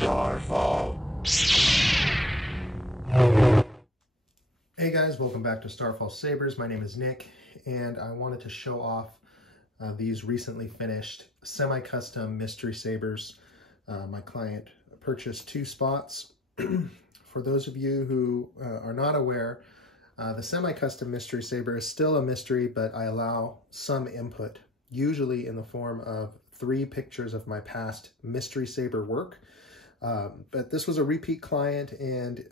Starfall. Hey guys, welcome back to Starfall Sabers. My name is Nick, and I wanted to show off these recently finished semi-custom mystery sabers. My client purchased 2 spots. For those of you who are not aware, the semi-custom mystery saber is still a mystery, but I allow some input, usually in the form of 3 pictures of my past mystery saber work. But this was a repeat client, and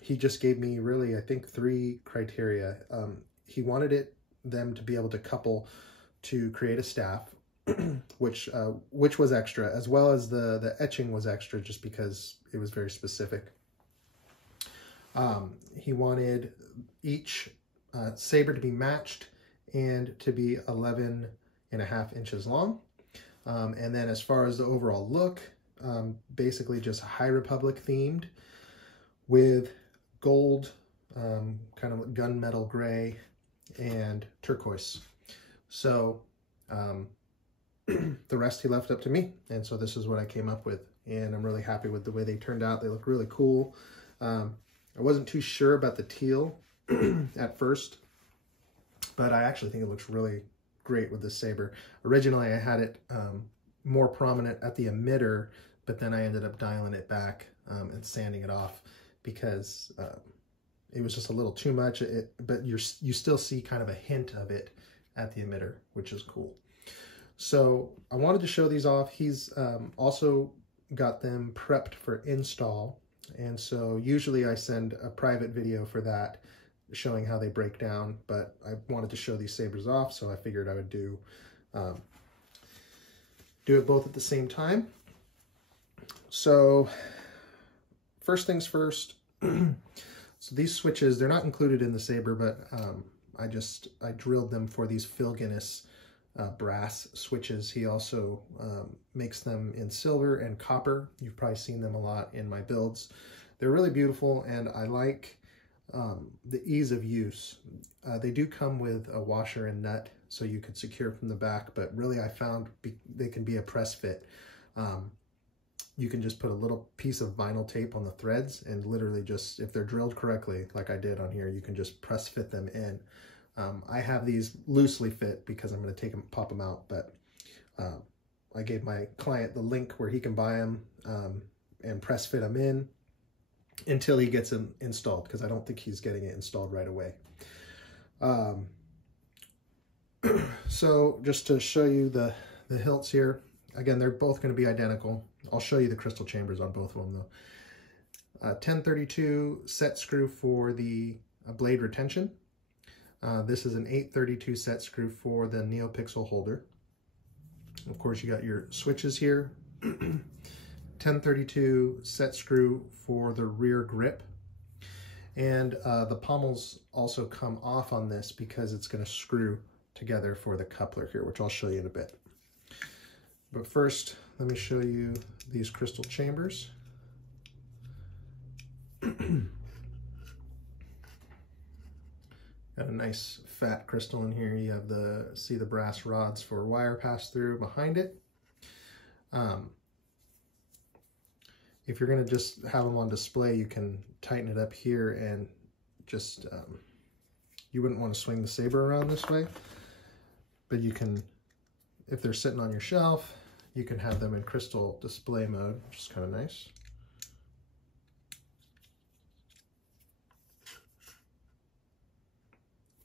he just gave me really, I think, 3 criteria. He wanted them to be able to couple to create a staff, which was extra, as well as the etching was extra just because it was very specific. He wanted each saber to be matched and to be 11.5 inches long. And then as far as the overall look, basically just High Republic themed with gold, kind of gunmetal gray, and turquoise. So the rest he left up to me, and so this is what I came up with, and I'm really happy with the way they turned out. They look really cool. I wasn't too sure about the teal at first, but I actually think it looks really great with this saber. Originally I had it more prominent at the emitter, but then I ended up dialing it back and sanding it off because it was just a little too much. But you still see kind of a hint of it at the emitter, which is cool. So I wanted to show these off. He's also got them prepped for install, and so usually I send a private video for that showing how they break down, but I wanted to show these sabers off, so I figured I would do it both at the same time. So first things first, so these switches, they're not included in the saber, but I drilled them for these Phil Guinness brass switches. He also makes them in silver and copper. You've probably seen them a lot in my builds. They're really beautiful, and I like the ease of use. They do come with a washer and nut, so you could secure from the back, but really I found they can be a press fit. You can just put a little piece of vinyl tape on the threads, and literally just, if they're drilled correctly, like I did on here, you can just press fit them in. I have these loosely fit because I'm going to pop them out, but I gave my client the link where he can buy them and press fit them in until he gets them installed, because I don't think he's getting it installed right away. So just to show you the hilts here, again, they're both going to be identical. I'll show you the crystal chambers on both of them though. 1032 set screw for the blade retention. This is an 832 set screw for the NeoPixel holder. Of course, you got your switches here. 1032 set screw for the rear grip. And the pommels also come off on this because it's going to screw together for the coupler here, which I'll show you in a bit. But first, let me show you these crystal chambers. Got a nice fat crystal in here. You have see the brass rods for wire pass through behind it. If you're going to just have them on display, you can tighten it up here, and just, you wouldn't want to swing the saber around this way, but you can, if they're sitting on your shelf, you can have them in crystal display mode, which is kind of nice.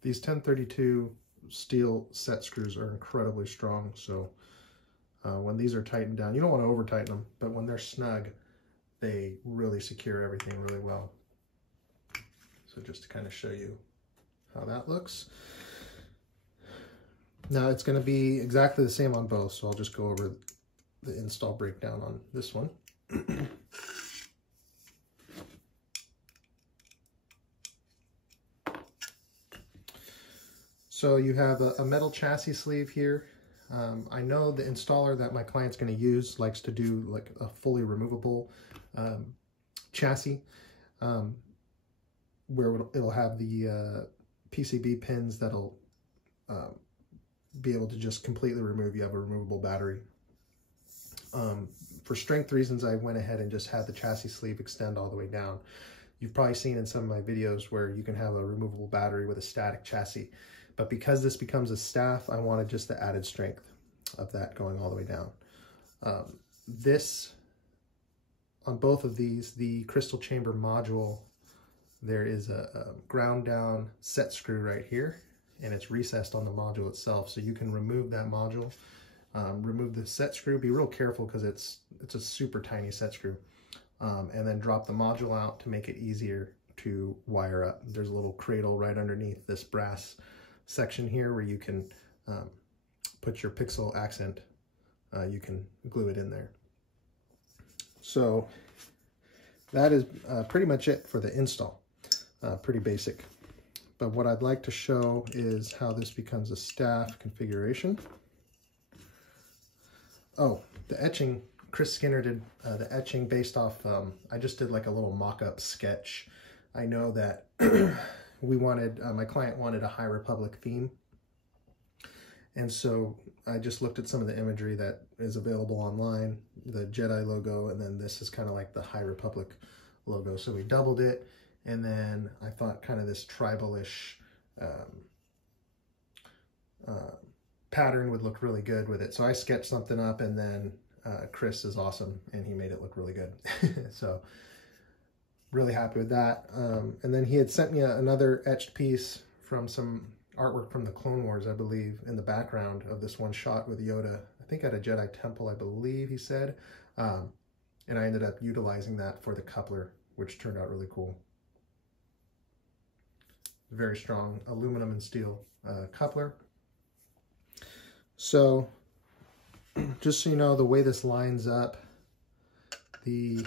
These 1032 steel set screws are incredibly strong, so when these are tightened down, you don't want to over tighten them, but when they're snug, they really secure everything really well. So just to kind of show you how that looks. Now it's going to be exactly the same on both, so I'll just go over the install breakdown on this one. So you have a metal chassis sleeve here. I know the installer that my client's going to use likes to do like a fully removable chassis, where it'll have the PCB pins that'll be able to just completely remove. You have a removable battery. For strength reasons, I went ahead and just had the chassis sleeve extend all the way down. You've probably seen in some of my videos where you can have a removable battery with a static chassis. But because this becomes a staff, I wanted just the added strength of that going all the way down. On both of these, the crystal chamber module, there is a ground down set screw right here, and it's recessed on the module itself. So you can remove that module, remove the set screw, be real careful because it's a super tiny set screw, and then drop the module out to make it easier to wire up. There's a little cradle right underneath this brass section here where you can put your pixel accent. You can glue it in there. So that is pretty much it for the install. Pretty basic. But what I'd like to show is how this becomes a staff configuration. Oh, the etching, Chris Skinner did the etching based off, I just did like a little mock-up sketch. I know that we wanted, my client wanted a High Republic theme. And so I just looked at some of the imagery that is available online, the Jedi logo, and then this is kind of like the High Republic logo. So we doubled it, and then I thought kind of this tribal-ish pattern would look really good with it. So I sketched something up, and then Chris is awesome, and he made it look really good. So really happy with that. And then he had sent me another etched piece from some artwork from the Clone Wars, I believe, in the background of this one shot with Yoda, I think at a Jedi temple, I believe he said. And I ended up utilizing that for the coupler, which turned out really cool. Very strong aluminum and steel coupler. So, just so you know, the way this lines up, the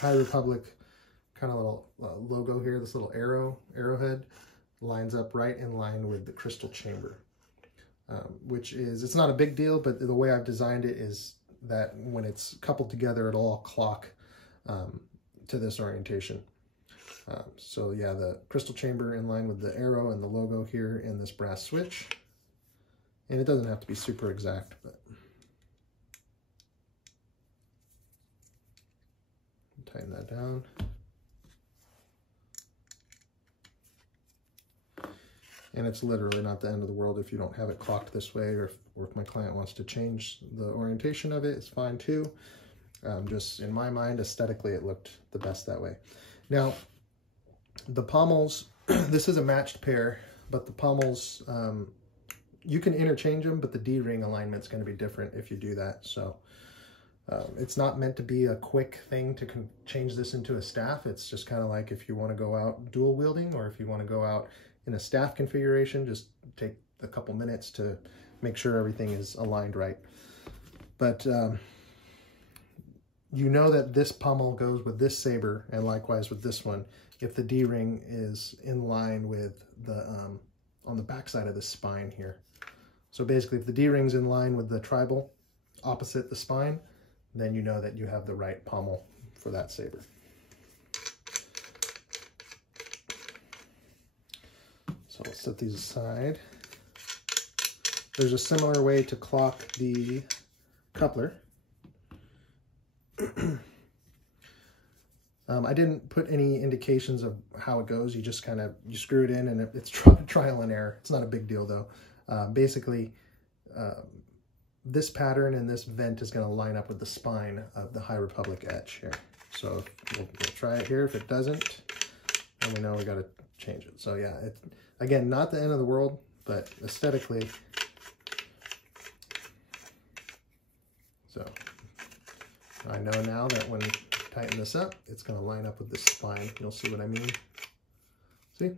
High Republic kind of little logo here, this little arrowhead, lines up right in line with the crystal chamber, which is, it's not a big deal, but the way I've designed it is that when it's coupled together, it'll all clock to this orientation. So yeah, the crystal chamber in line with the arrow and the logo here in this brass switch. And it doesn't have to be super exact, but tighten that down. And it's literally not the end of the world if you don't have it clocked this way, or if my client wants to change the orientation of it, it's fine too. Just in my mind, aesthetically, it looked the best that way. Now, the pommels, this is a matched pair, but the pommels, you can interchange them, but the D-ring alignment is going to be different if you do that. So it's not meant to be a quick thing to change this into a staff. It's just kind of like if you want to go out dual wielding, or if you want to go out in a staff configuration, just take a couple minutes to make sure everything is aligned right. But you know that this pommel goes with this saber, and likewise with this one, if the D-ring is in line with the, on the back side of the spine here. So basically, if the D-ring's in line with the tribal opposite the spine, then you know that you have the right pommel for that saber. So let's set these aside. There's a similar way to clock the coupler. I didn't put any indications of how it goes. You just kind of, you screw it in, and it's trial and error. It's not a big deal though. Basically, this pattern and this vent is going to line up with the spine of the High Republic etch here. So we'll try it here. If it doesn't, then we know we got to change it. So yeah, again, not the end of the world, but aesthetically. So I know now that when you tighten this up, it's going to line up with the spine. You'll see what I mean. See?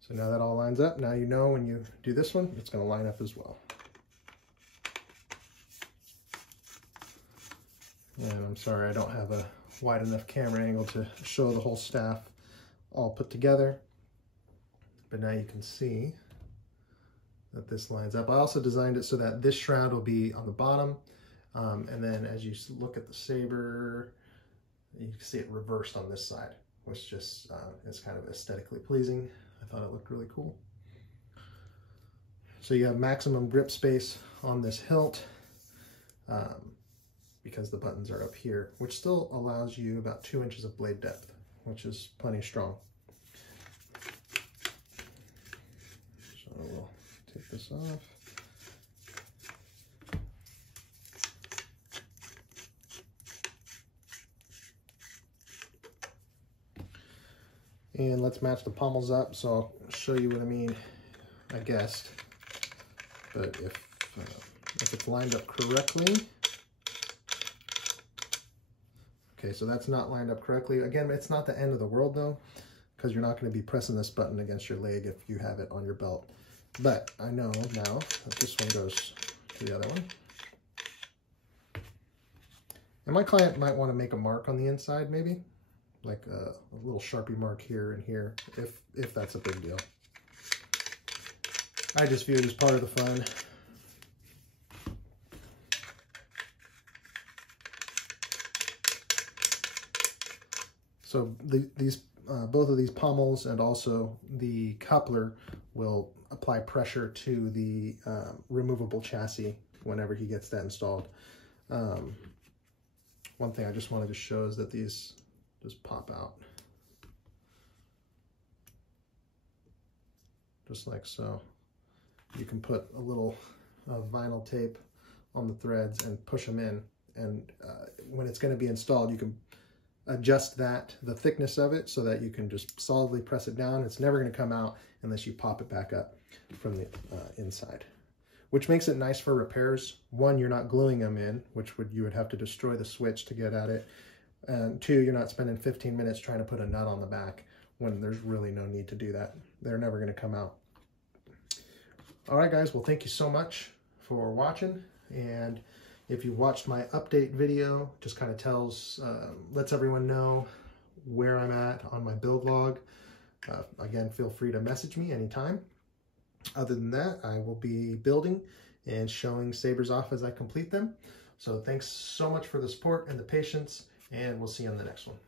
So now that all lines up, now you know when you do this one, it's going to line up as well. And I'm sorry, I don't have a wide enough camera angle to show the whole staff all put together. But now you can see that this lines up. I also designed it so that this shroud will be on the bottom. And then as you look at the saber, you can see it reversed on this side, which just is kind of aesthetically pleasing. I thought it looked really cool. So you have maximum grip space on this hilt because the buttons are up here, which still allows you about 2 inches of blade depth, which is plenty strong. So we'll take this off. And let's match the pommels up. So I'll show you what I mean, I guessed. But if it's lined up correctly, okay, so that's not lined up correctly. Again, it's not the end of the world though, because you're not going to be pressing this button against your leg if you have it on your belt. But I know now that this one goes to the other one. And my client might want to make a mark on the inside maybe, like a little Sharpie mark here and here, if that's a big deal. I just view it as part of the fun. So both of these pommels and also the coupler will apply pressure to the removable chassis whenever he gets that installed. One thing I just wanted to show is that these just pop out. Just like so. You can put a little vinyl tape on the threads and push them in, and when it's going to be installed you can adjust the thickness of it so that you can just solidly press it down. It's never going to come out unless you pop it back up from the inside, which makes it nice for repairs. One, you're not gluing them in, which you would have to destroy the switch to get at it, and two, you're not spending 15 minutes trying to put a nut on the back when there's really no need to do that. They're never going to come out. All right, guys, well, thank you so much for watching. And if you watched my update video, just kind of lets everyone know where I'm at on my build log. Again, feel free to message me anytime. Other than that, I will be building and showing sabers off as I complete them. So thanks so much for the support and the patience, and we'll see you on the next one.